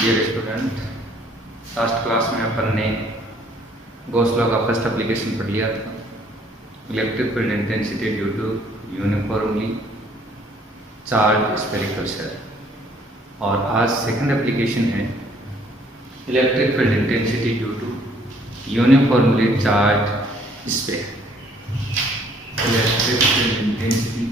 Dear student, last class में अपन ने गॉस लॉ का फर्स्ट एप्लीकेशन पढ़ लिया था, electric field intensity due to uniformly charge spherical shell. और आज सेकंड एप्लीकेशन है electric field intensity due to uniformly charge sphere. Electric field intensity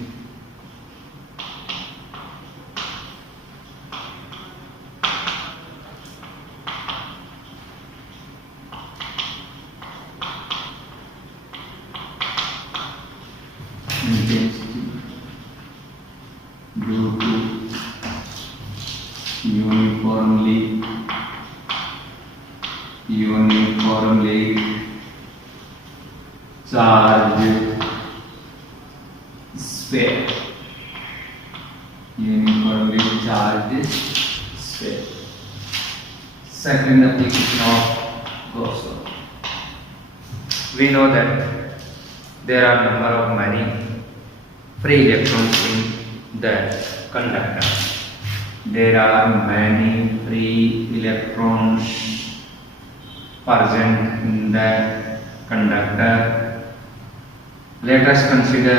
due to uniformly charged sphere. Uniformly charged sphere. Second application of Gauss law. We know that there are number of many free electrons in the conductor. There are many free electrons present in the conductor. Let us consider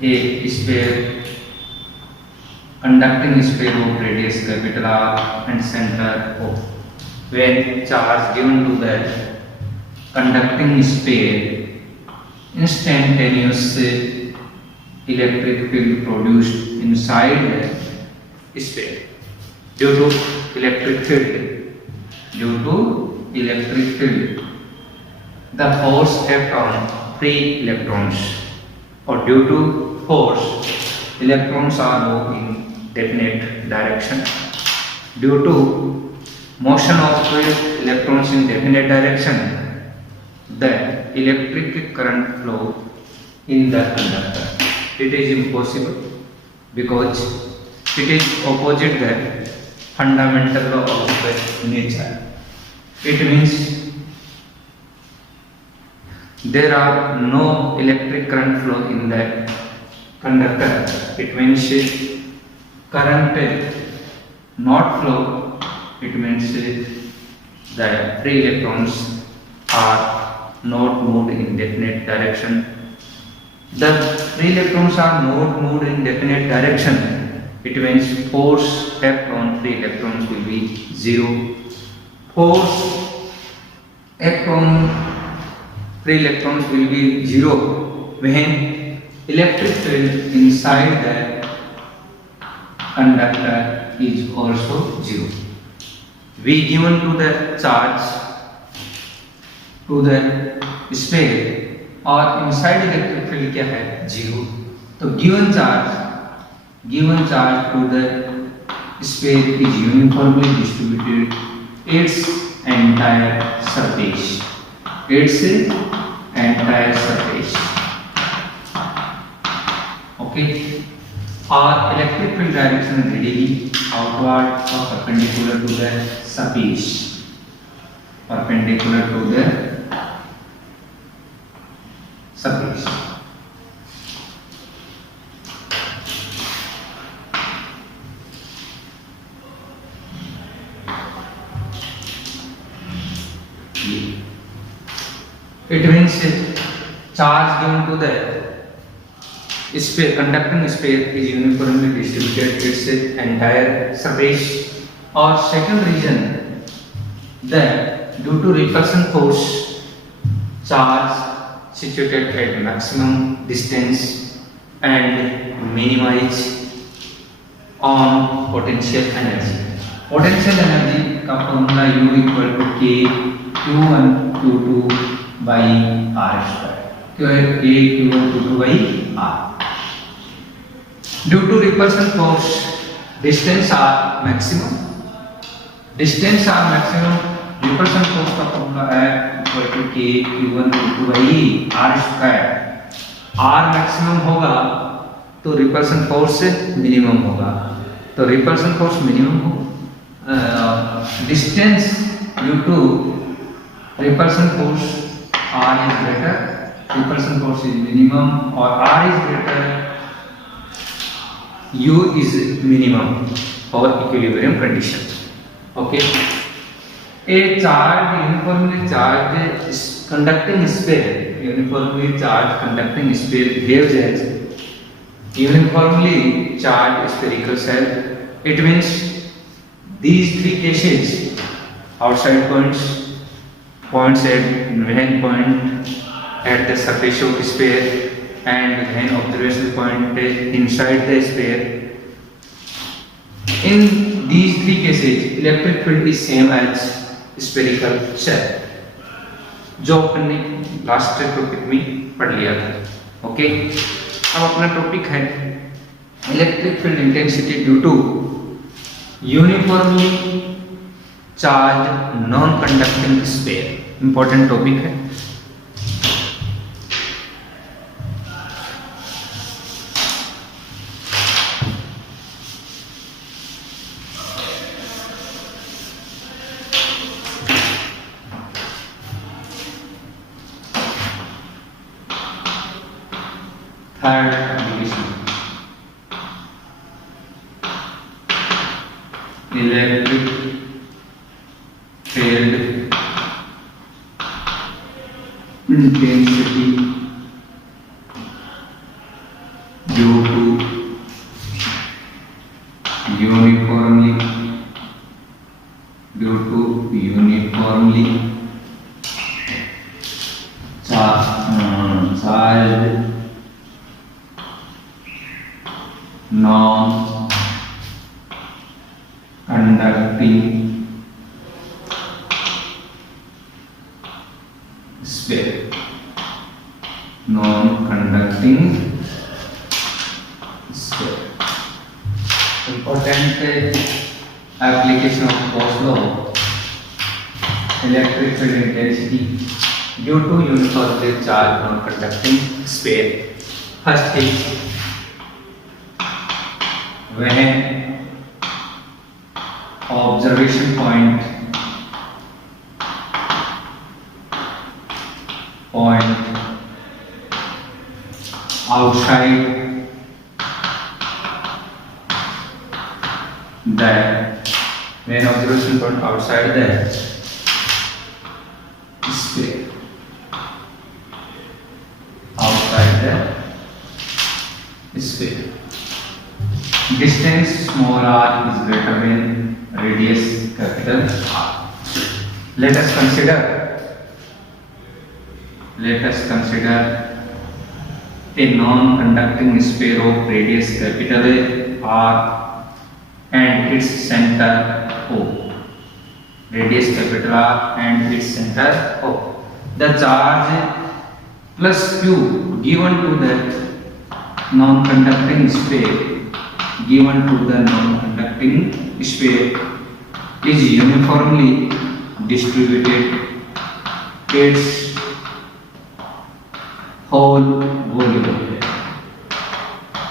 a sphere, conducting sphere of radius capital R and center O. When charge given to the conducting sphere, instantaneous electric field produced inside the sphere due to electric field. The force act on free electrons, or due to force electrons are moved in definite direction. Due to motion of electrons in definite direction, the electric current flow in the conductor. It is impossible because it is opposite the fundamental law of nature. It means there are no electric current flow in the conductor. It means current not flow. It means the free electrons are not moved in definite direction. The free electrons are not moved in definite direction. It means force act on free electrons will be zero. Force act on free electrons will be zero when electric field inside the conductor is also zero. V given to the charge to the sphere और inside electric field क्या है, zero. तो given charge to the sphere is uniformly distributed its entire surface. Okay. और electric field direction radially outward और perpendicular to the surface. Surface. It means charge given to the sphere, conducting sphere is uniformly distributed its entire surface. Or second reason, that due to repulsion force, charge situated at maximum distance and minimize on potential energy. Potential energy का formula U equal to K Q1 Q2 by R square. क्यों है K Q1 Q2 by R? Due to repulsion force, distance are maximum. Repulsion force का formula है equal to K Q1 Q2 by R square. R maximum होगा तो repulsion force minimum होगा. तो repulsion force minimum हो, distance due to repulsion force R is greater, repulsion force is minimum, or R is greater, U is minimum for equilibrium condition. Okay. A charged, uniformly charged conducting sphere, uniformly charged conducting sphere behaves as uniformly charged spherical cell. It means these three cases: outside points, points at Venn point at the surface of sphere, and Venn observation point inside the sphere. In these three cases, electric field is same as spherical shell, जो अपन ने last topic में पढ़ लिया था। Okay, अब अपना topic है electric field intensity due to uniformly charge non conducting sphere. Important topic है। Third division, electric field intensity due to uniformly charge non-conducting sphere. Non-conducting sphere. Important application of Gauss law. Electric field intensity due to uniformly charged non-conducting sphere. First is when observation point outside that, when observation point outside that sphere, outside the sphere, distance small r is greater than radius capital R. Let us consider a non-conducting sphere of radius capital R and its center O. Radius capital R and its center O. The charge plus Q given to the non-conducting sphere is uniformly distributed its whole volume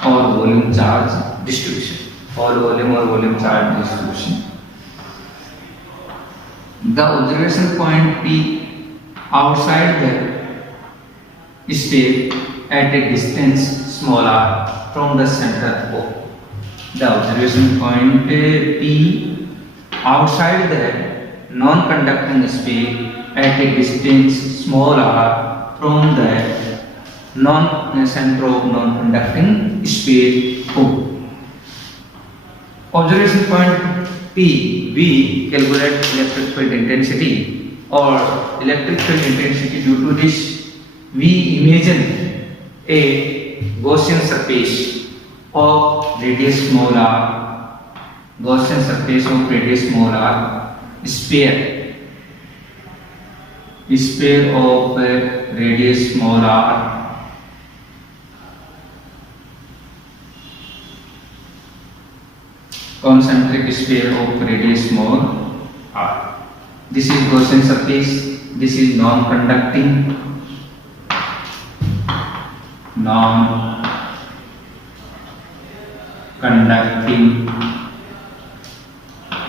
or volume charge distribution. Whole volume or volume charge distribution. The observation point P outside the sphere at a distance small r from the center O. The observation point P outside the non-conducting sphere at a distance small r from the center of non-conducting sphere O. Observation point P, we calculate electric field intensity or electric field intensity. Due to this, we imagine a Gaussian surface of radius small r, Gaussian surface of radius small r, sphere of radius small r, concentric sphere of radius small r. This is Gaussian surface. This is non-conducting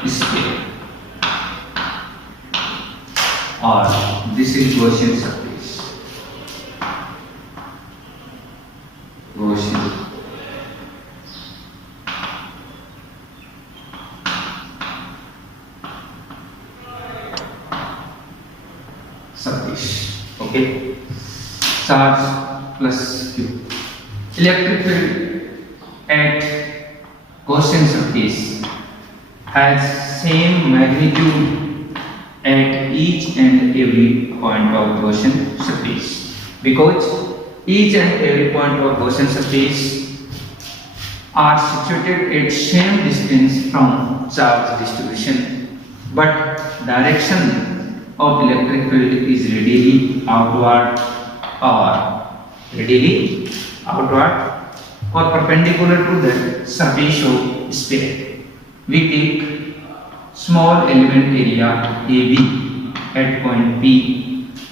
sphere, or this is Gaussian surface. Gaussian. surface. Okay, charge plus q. Electric field at Gaussian surface has same magnitude at each and every point of Gaussian surface, because each and every point of Gaussian surface are situated at same distance from charge distribution, but direction of electric field is radially outward or perpendicular to the surface of sphere. We take small element area AB at point P,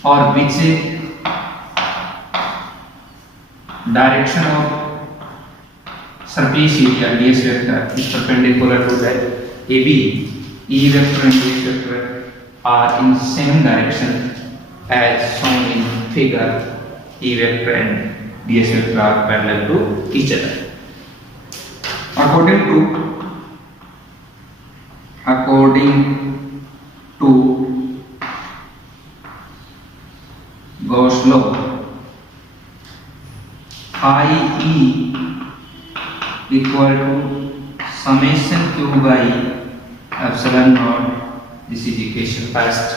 or which direction of surface area ds vector is perpendicular to the AB. E vector and ds vector are in same direction as shown in figure. E vector and ds vector are parallel to each other. According to Gauss law, phi E equal to summation q by epsilon naught. This is equation first.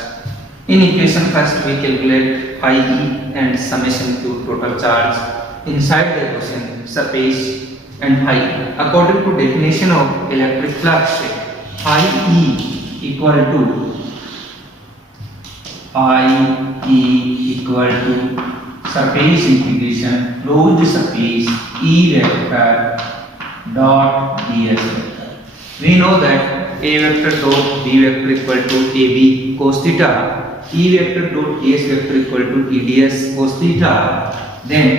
In equation first, we calculate phi E and summation q total charge inside the Gaussian surface and phi E. According to definition of electric flux, phi E equal to surface integration closed surface E vector dot ds vector. We know that A vector dot B vector equal to AB cos theta, E vector dot ds vector equal to EDS cos theta. Then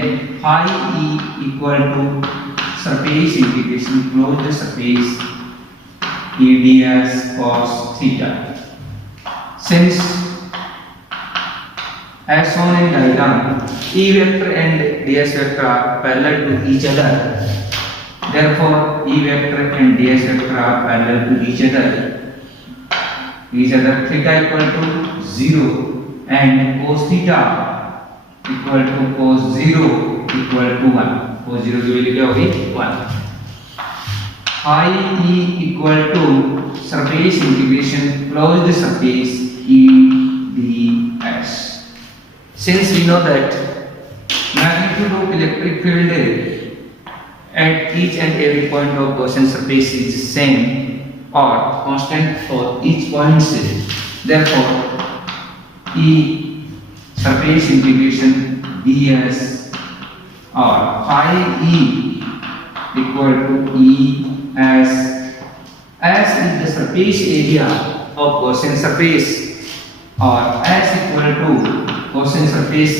phi E equal to surface integration closed surface EDS cos theta. Since as shown in diagram, E vector and ds vector are parallel to each other, therefore E vector and ds vector are parallel to each other. Theta equal to 0 and cos theta equal to cos 0 equal to 1. cos 0 की value क्या होगी 1. phi E equal to surface integration closed surface EDS. Since we know that magnitude of electric field at each and every point of Gaussian surface is same or constant for each point, therefore E surface integration ds or phi E equal to E as is the surface area of Gaussian surface, or as equal to Gaussian surface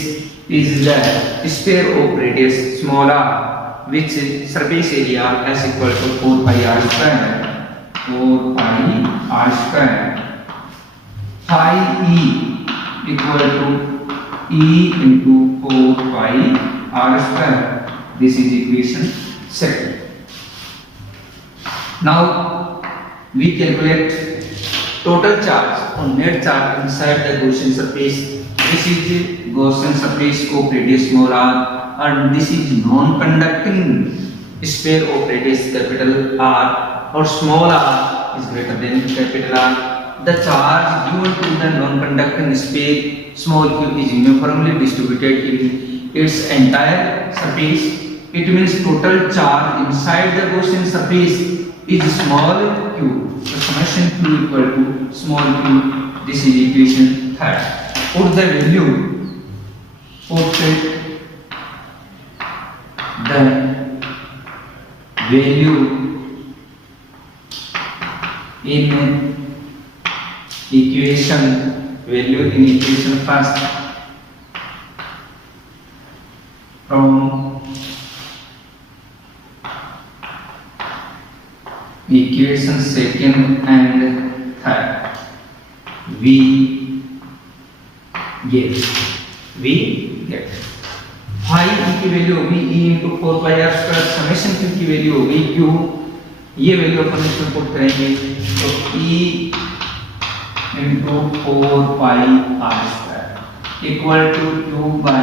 is the sphere of radius small r, which surface area is equal to 4 pi r square. Phi E equal to E into 4 pi r square. This is equation second. Now we calculate total charge or net charge inside the Gaussian surface. This is Gaussian surface of radius small r, and this is non-conducting sphere of radius capital R, or small r is greater than capital R. The charge given to the non-conducting sphere small q is uniformly distributed in its entire surface. It means total charge inside the Gaussian surface is small q. So summation q equal to small q. This is equation third. Put the value in equation first from equation second and third. We get phi E की value होगी E into 4 pi r square, summation Q की value होगी Q, ये value अपन इसमें put करेंगे तो E into 4 pi r square. equal to q by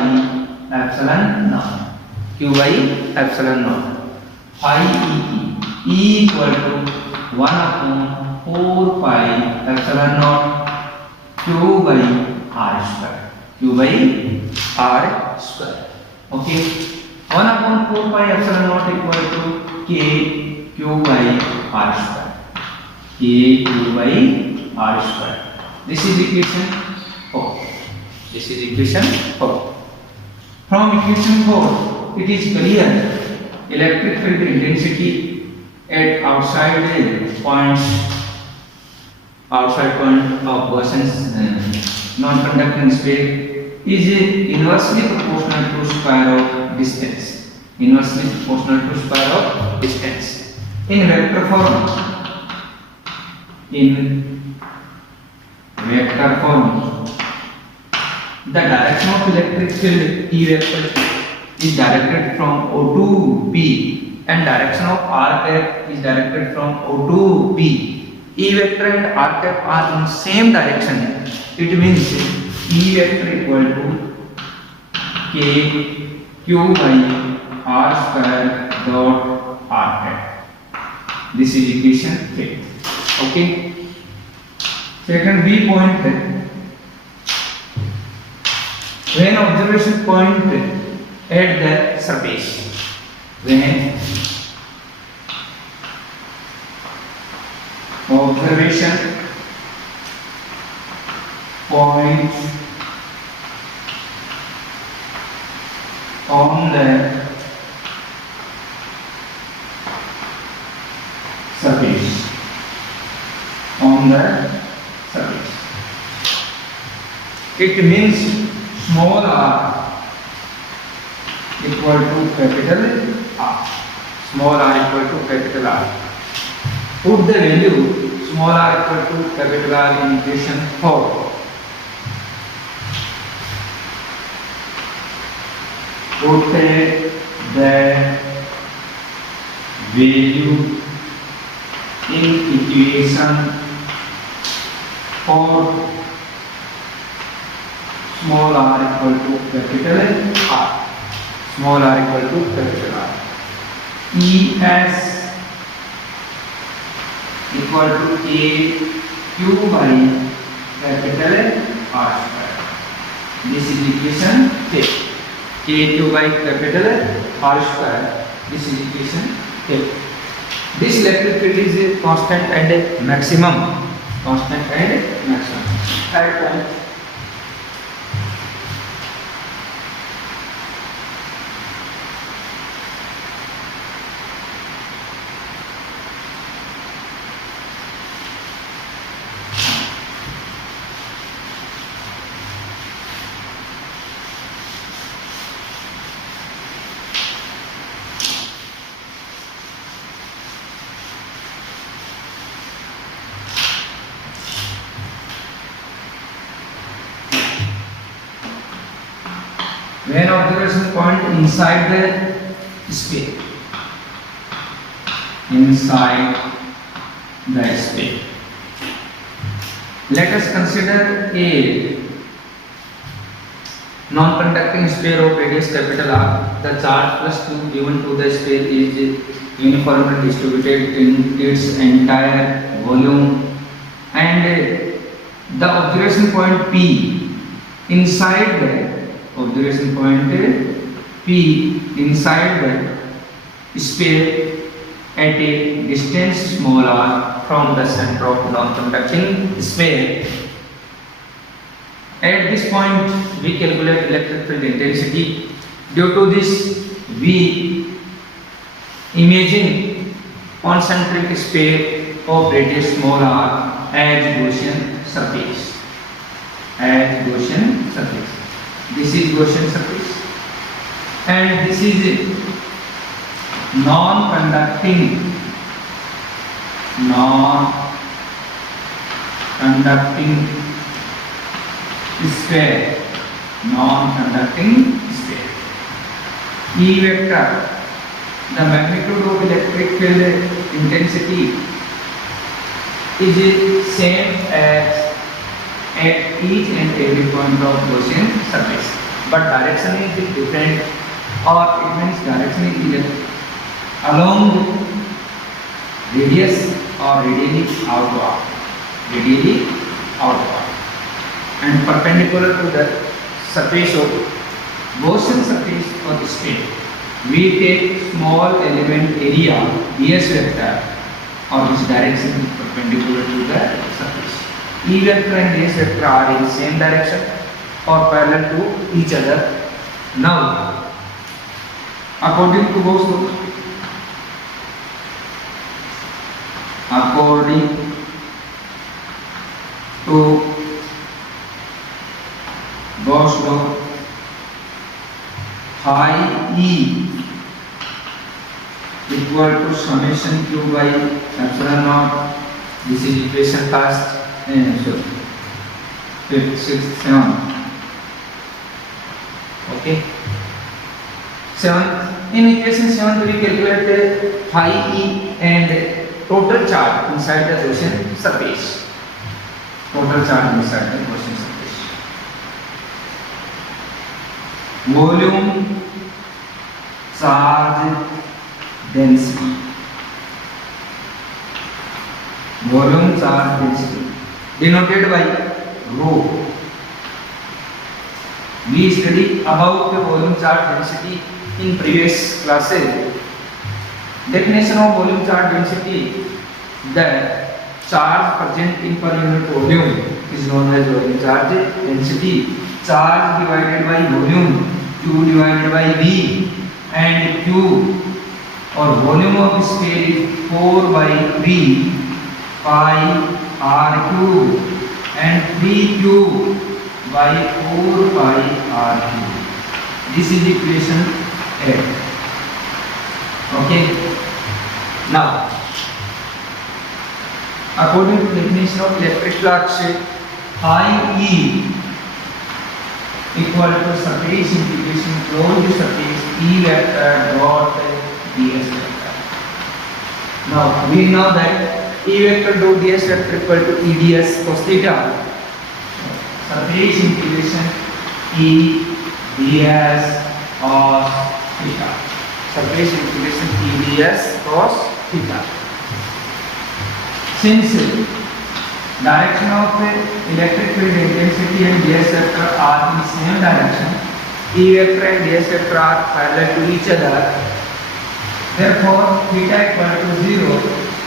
epsilon naught. Q by epsilon naught. Phi E equal to 1 upon 4 pi epsilon naught q by r square. Q by r square. Okay. 1 upon 4 pi epsilon naught equal to k q by r square. K q by r square. This is equation 4. This is equation 4. From equation 4, it is clear electric field intensity at outside point of Gaussian's non-conducting sphere is inversely proportional to square of distance. Inversely proportional to square of distance. In vector form, the direction of electric field E vector is directed from O to P and direction of R cap is directed from O to P. E vector and R cap are in same direction. It means E vector equal to K Q by R square dot R cap. This is equation 3. Okay. Second B point है when observation point at the surface, when observation point on the surface, it means small r equal to capital R. Small r equal to capital R. Put the value small r equal to capital R in equation 4. Put the value in equation 4. Small r equal to capital R. Small r equal to capital R. ES equal to K Q by capital R square. This is equation 3. K Q by capital R square. This is equation 3. This electric field is a constant and a maximum. Constant and maximum. Third point. When observation point inside the sphere, let us consider a non-conducting sphere of radius capital R. The charge plus Q given to the sphere is uniformly distributed in its entire volume, and the observation point P inside the observation point P inside the sphere at a distance small r from the center of non-conducting sphere. At this point we calculate electric field intensity. Due to this we imagine concentric sphere of radius small r as Gaussian surface. This is Gaussian surface, and this is non-conducting sphere. E vector, the magnitude of electric field intensity is same as at each and every point of Gaussian surface, but direction is different, or it means direction is either along radius or radially outward, and perpendicular to the surface of Gaussian surface or sphere. We take small element area ds vector or its direction is perpendicular to the surface. E vector and ds vector are in same direction or parallel to each other. Now, according to Gauss law, phi E equal to summation q by epsilon naught. This is equation first, fifth, sixth, seventh. Okay. Seventh. In equation 7 we calculate the phi E and total charge inside the Gaussian surface. Total charge inside the Gaussian surface. Volume charge density. Volume charge density denoted by rho. We studied about the volume charge density in previous classes. Definition of volume charge density: the charge present in per unit volume is known as volume charge density. Charge divided by volume, Q divided by V, and Q or volume of sphere is 4 by 3 pi r cube and 3q by 4 pi r cube. This is equation 8. Okay. Now, according to definition of electric flux, phi E equal to surface integration closed surface E vector dot ds vector. Now we know that E vector dot ds vector equal to E ds cos theta. Surface integration E ds cos theta. Surface integration E ds cos theta. Since direction of electric field intensity and ds vector are in same direction, E vector and ds vector are parallel to each other. Therefore, theta equal to 0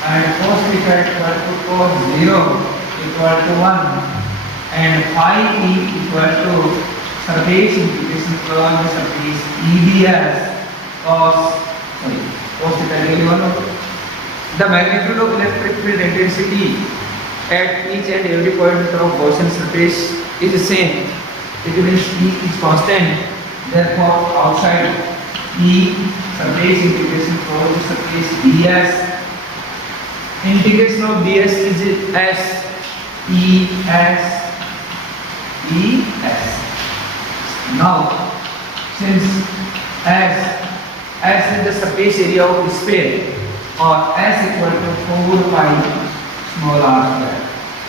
and cos theta equal to cos 0 equal to 1, and phi E equal to surface integration along the surface E ds cos theta really 1. The magnitude of electric field intensity at each and every point of Gaussian surface is the same. It means E is constant. Therefore, outside E surface integration for the surface ds. Integration of ds is s e s e s. Now, since s is the surface area of the sphere, or s equal to 4 pi small r square.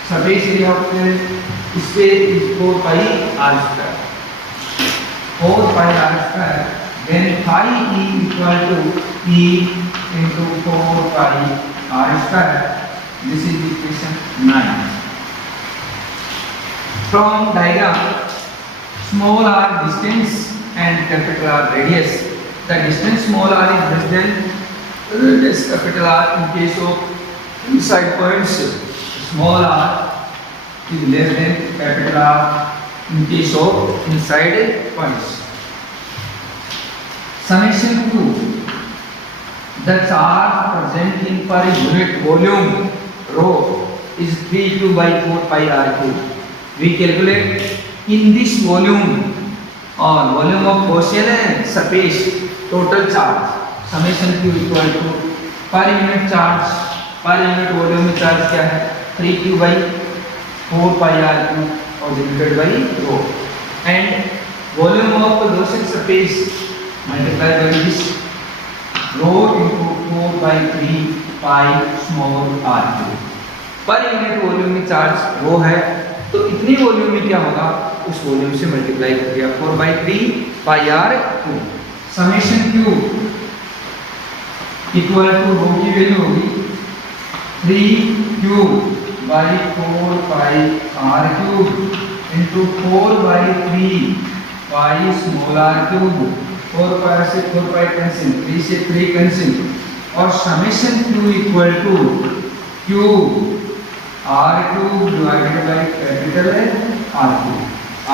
Surface area of the sphere is 4 pi r square. 4 pi r square. Then phi E equal to E into 4 pi r square. This is equation 9. From diagram, small r distance and capital R radius. The distance small r is less than radius capital R in case of inside points. Small r is less than capital R in case of inside points. Summation 2. The charge present in per unit volume rho is 3q by 4 pi r cube. We calculate in this volume or volume of Gaussian surface total charge. Summation q equal to per unit charge, per unit volume charge क्या है 3q by 4 pi r cube और divided by rho, and volume of Gaussian surface multiplied by this rho into 4 by 3 pi small r cube. Per unit volume में charge rho है, तो इतनी volume में क्या होगा, उस वॉल्यूम से मल्टीप्लाई कर दिया 4/3 pi R cube. Summation cube equal to rho की वैल्यू होगी 3 cube by 4 pi R cube into 4/3 pi small R cube. 4 pi से 4 पाई कैंसिल, 3 से 3 कैंसिल, और summation Q equal to cube R cube divided by capital है R cube,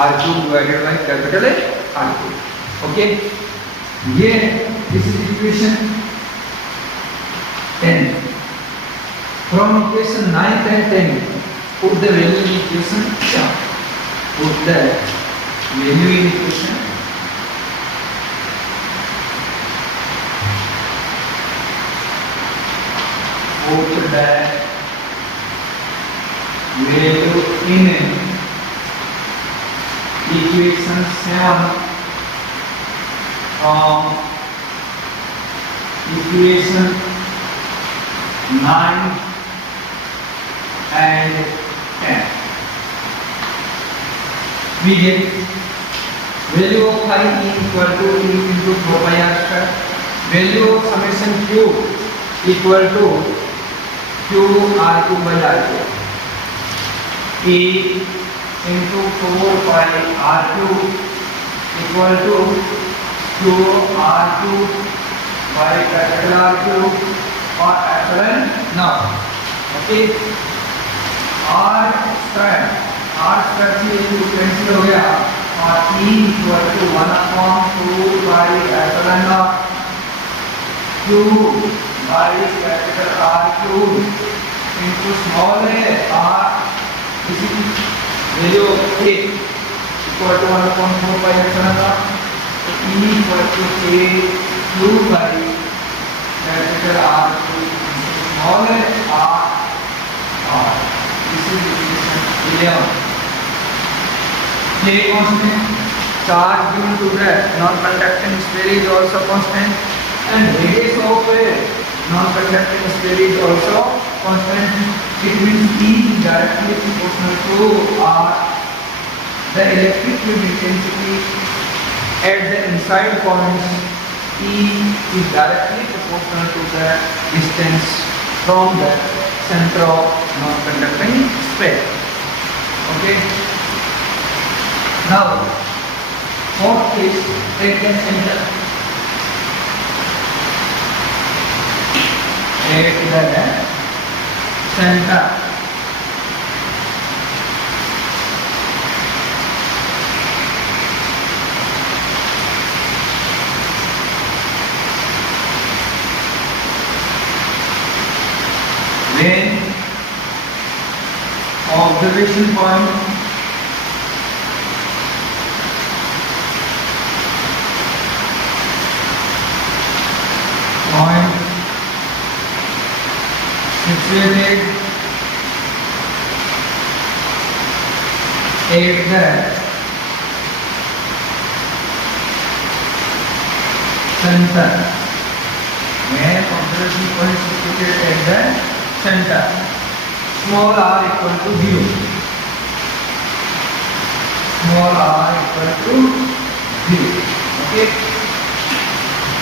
R cube divided by capital है R cube. Okay, ये this is equation 10 from equation 9 and 10 put the value in equation, put the value in equation, put the value in equation 7 from equation 9 and 10. We get value of phi e equal to e into 4 pi r square. Value of summation q equal to q r cube by r cube. E into 4 pi r cube equal to q r cube by capital R cube or epsilon naught. Okay, R square से ये cancel हो गया और E equal to 1/2 by epsilon naught Q by capital R cube into small है R इसी value A equal to 1/4 by epsilon naught, तो E equal to A Q by capital R cube small है R. This is equation 11. K constant, charge given to the non-conducting sphere is also constant, and radius of a non-conducting sphere is also constant. It means E is directly proportional to R. The electric field intensity at the inside points E is directly proportional to the distance from the center of non-conducting sphere. Okay. Now, fourth case, take the center. Take the center. When observation point situated at the center, when observation point situated at the center, small r equal to 0, small r equal to 0. Okay,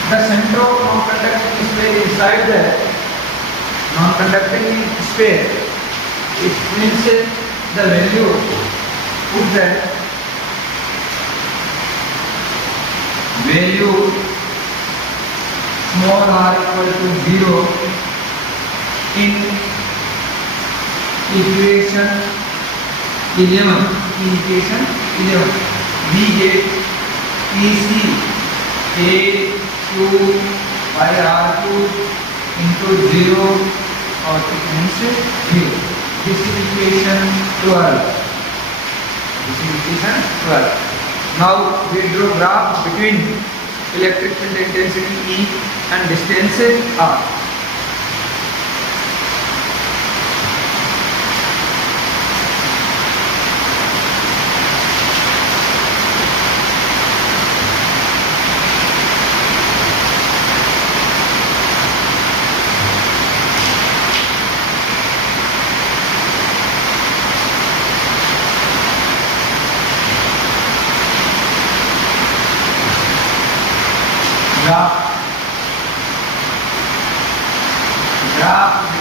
the center of non-conducting sphere inside the non-conducting sphere, it means the value, put the value small r equal to 0 in equation 11. Equation 11, we get PC a cube by r cube into 0, or it means 0. This is equation 12. This is equation 12. Now we draw graph between electric field intensity E and distance r.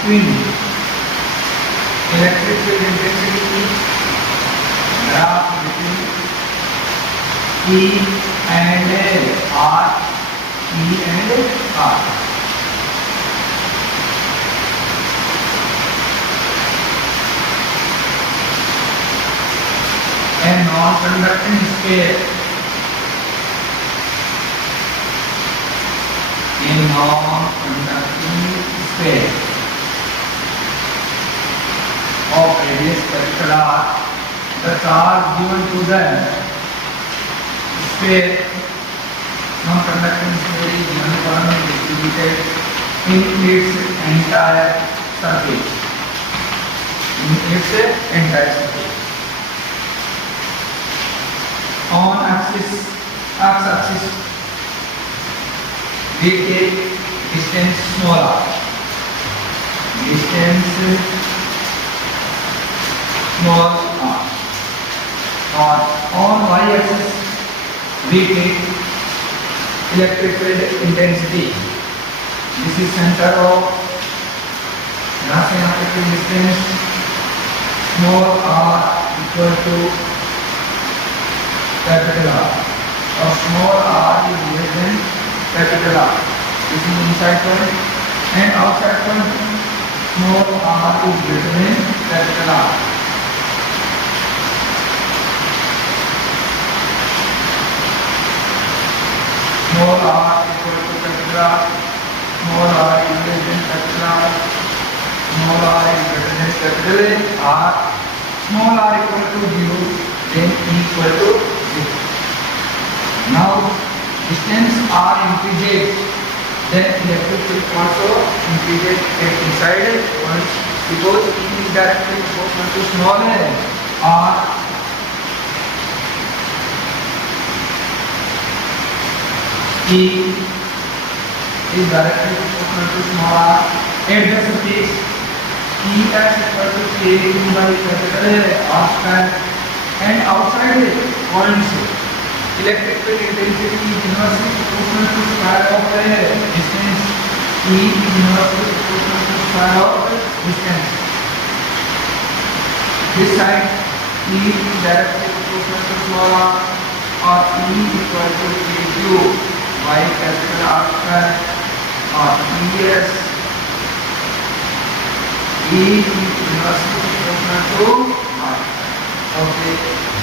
between electric field intensity E, graph between E and R, E and R. A non-conducting sphere, a non-conducting sphere of radius capital R, the charge given to the sphere, non-conducting sphere is uniformly distributed in its entire surface. On x-axis, we take distance small r. Or on y-axis, we take electric field intensity. This is center of distance small r equal to capital R, or small r is less than capital R. This is inside point, and outside point small r is greater than capital R. Small r equal to capital R, small r is less than capital R, small r is greater than capital R, small r equal to 0, then E equal to 0. Now distance r increases, then electric field also increases at inside points, because E is directly proportional to small r. E is directly proportional to small r. At the surface, E is equal to K2 by capital R square, and outside points electric field intensity is inversely proportional to square of distance. E is inversely proportional to square of distance. This side E is directly proportional to small r, or E equal to K2 by capital R square, or ES. E is inversely proportional to R. Okay.